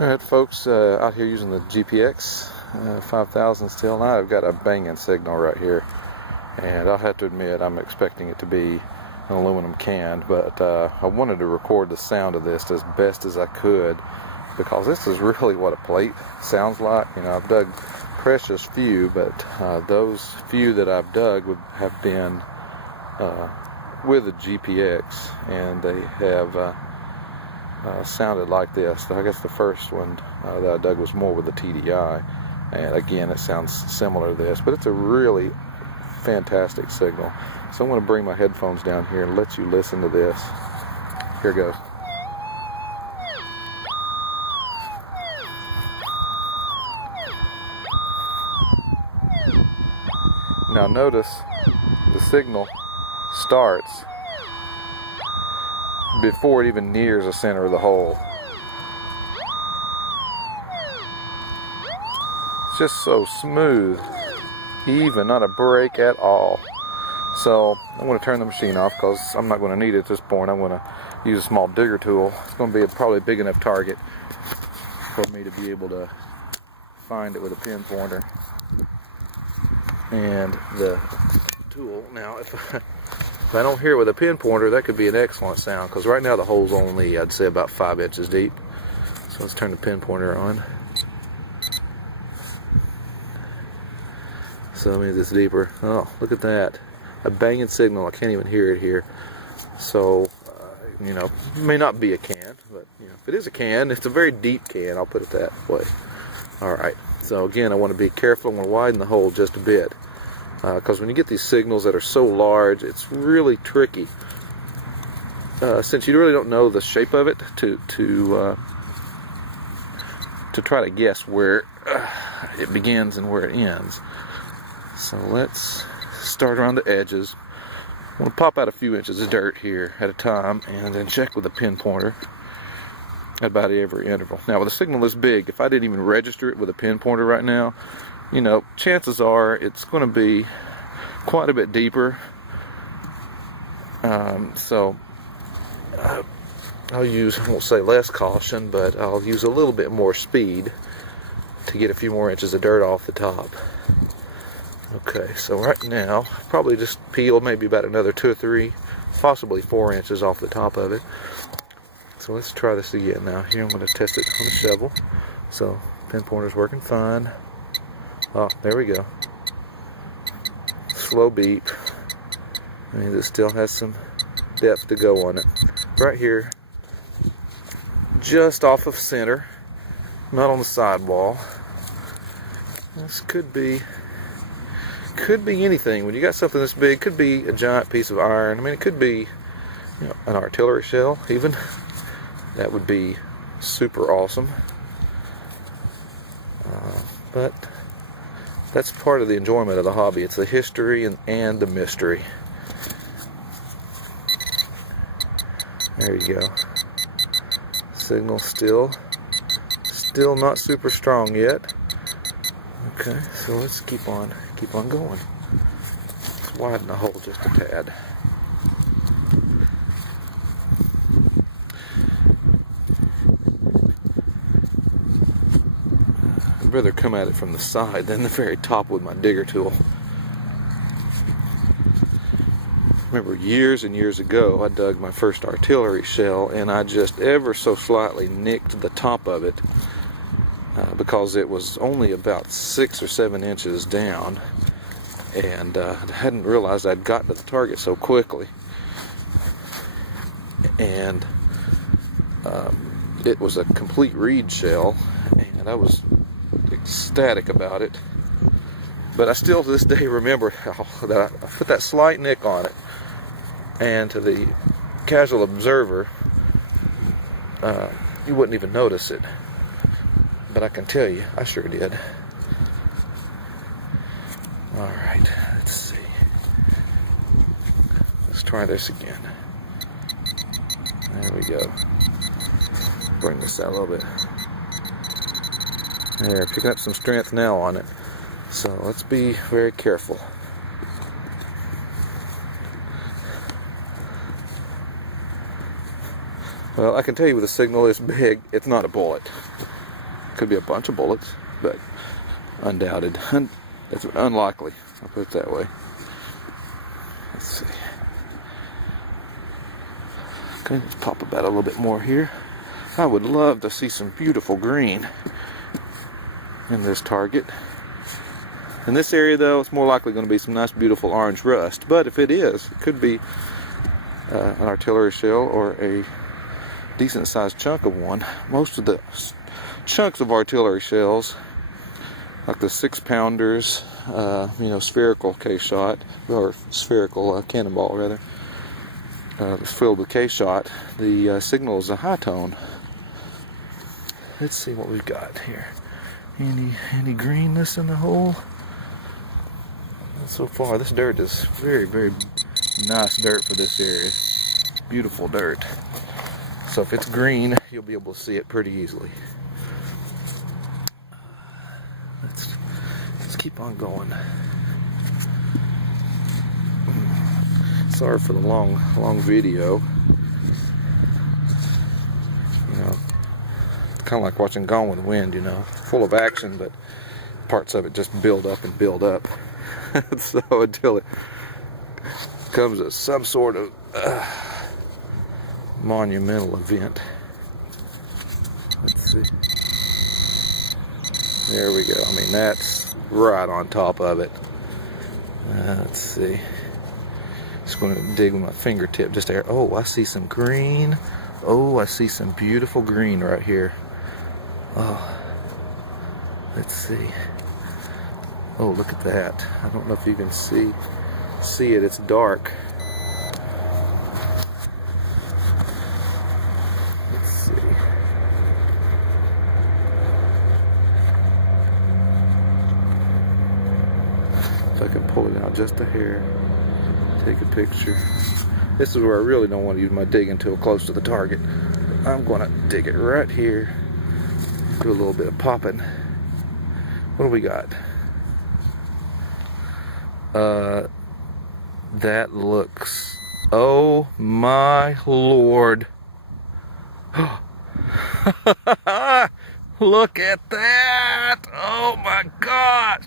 Alright folks, out here using the GPX 5000 still. Now I've got a banging signal right here, and I'll have to admit I'm expecting it to be an aluminum can, but I wanted to record the sound of this as best as I could, because this is really what a plate sounds like. You know, I've dug precious few, but those few that I've dug would have been with a GPX, and they have sounded like this. I guess the first one that I dug was more with the TDI, and again it sounds similar to this, but it's a really fantastic signal. So I'm going to bring my headphones down here and let you listen to this. Here goes. Now notice the signal starts before it even nears the center of the hole. It's just so smooth, even, not a break at all. So I'm going to turn the machine off because I'm not going to need it at this point. I'm going to use a small digger tool. It's going to be probably a big enough target for me to be able to find it with a pinpointer and the tool. Now if I don't hear it with a pinpointer, that could be an excellent sound, because right now the hole's only, I'd say, about 5 inches deep. So let's turn the pinpointer on. So that means it's deeper. Oh, look at that. A banging signal. I can't even hear it here. So, you know, it may not be a can, but you know, if it is a can, it's a very deep can, I'll put it that way. Alright, so again, I want to be careful. I'm going to widen the hole just a bit, because when you get these signals that are so large, it's really tricky, since you really don't know the shape of it, to try to guess where it begins and where it ends. So let's start around the edges. I'm going to pop out a few inches of dirt here at a time, and then check with a pinpointer at about every interval. Now with a signal this big, if I didn't even register it with a pinpointer right now, you know, chances are it's going to be quite a bit deeper. So I'll use, I won't say less caution, but I'll use a little bit more speed to get a few more inches of dirt off the top. Okay, so right now, probably just peel maybe about another 2 or 3, possibly 4 inches off the top of it. So let's try this again now. Here I'm going to test it on the shovel. So pinpointer's working fine. Oh, there we go. Slow beep. I mean, it still has some depth to go on it. Right here, just off of center, not on the sidewall. This could be anything. When you got something this big, could be a giant piece of iron. I mean, it could be, you know, an artillery shell even. That would be super awesome. But that's part of the enjoyment of the hobby. It's the history and the mystery. There you go. Signal still not super strong yet. Okay, so let's keep on going. Let's widen the hole just a tad. I'd rather come at it from the side than the very top with my digger tool. Remember years and years ago, I dug my first artillery shell, and I just ever so slightly nicked the top of it, because it was only about 6 or 7 inches down, and I hadn't realized I'd gotten to the target so quickly. And it was a complete reed shell, and I was ecstatic about it. But I still to this day remember how that I put that slight nick on it, and to the casual observer, you wouldn't even notice it. But I can tell you, I sure did. Alright, let's see. Let's try this again. There we go. Bring this out a little bit. There, picking up some strength now on it. So let's be very careful. Well, I can tell you with a signal this big, it's not a bullet. Could be a bunch of bullets, but undoubted. It's unlikely. I'll put it that way. Let's see. Okay, let's pop about a little bit more here. I would love to see some beautiful green in this target. In this area, though, it's more likely going to be some nice, beautiful orange rust. But if it is, it could be an artillery shell or a decent-sized chunk of one. Most of the chunks of artillery shells, like the 6-pounders, spherical case shot, or spherical cannonball rather, filled with case shot, the signal is a high tone. Let's see what we've got here. Any greenness in the hole? So far, this dirt is very, very nice dirt for this area. Beautiful dirt. So if it's green, you'll be able to see it pretty easily. Let's keep on going. Sorry for the long video. Kind of like watching Gone with the Wind, full of action, but parts of it just build up and build up. So until it comes to some sort of monumental event. Let's see. There we go. I mean, that's right on top of it. Let's see. Just going to dig with my fingertip just there. Oh, I see some green. Oh, I see some beautiful green right here. Oh, let's see. Oh, look at that. I don't know if you can see it. It's dark. Let's see. If I can pull it out just a hair. Take a picture. This is where I really don't want to use my digging tool close to the target. I'm going to dig it right here. Do a little bit of popping. What do we got? That looks, oh my Lord. Look at that. Oh my gosh.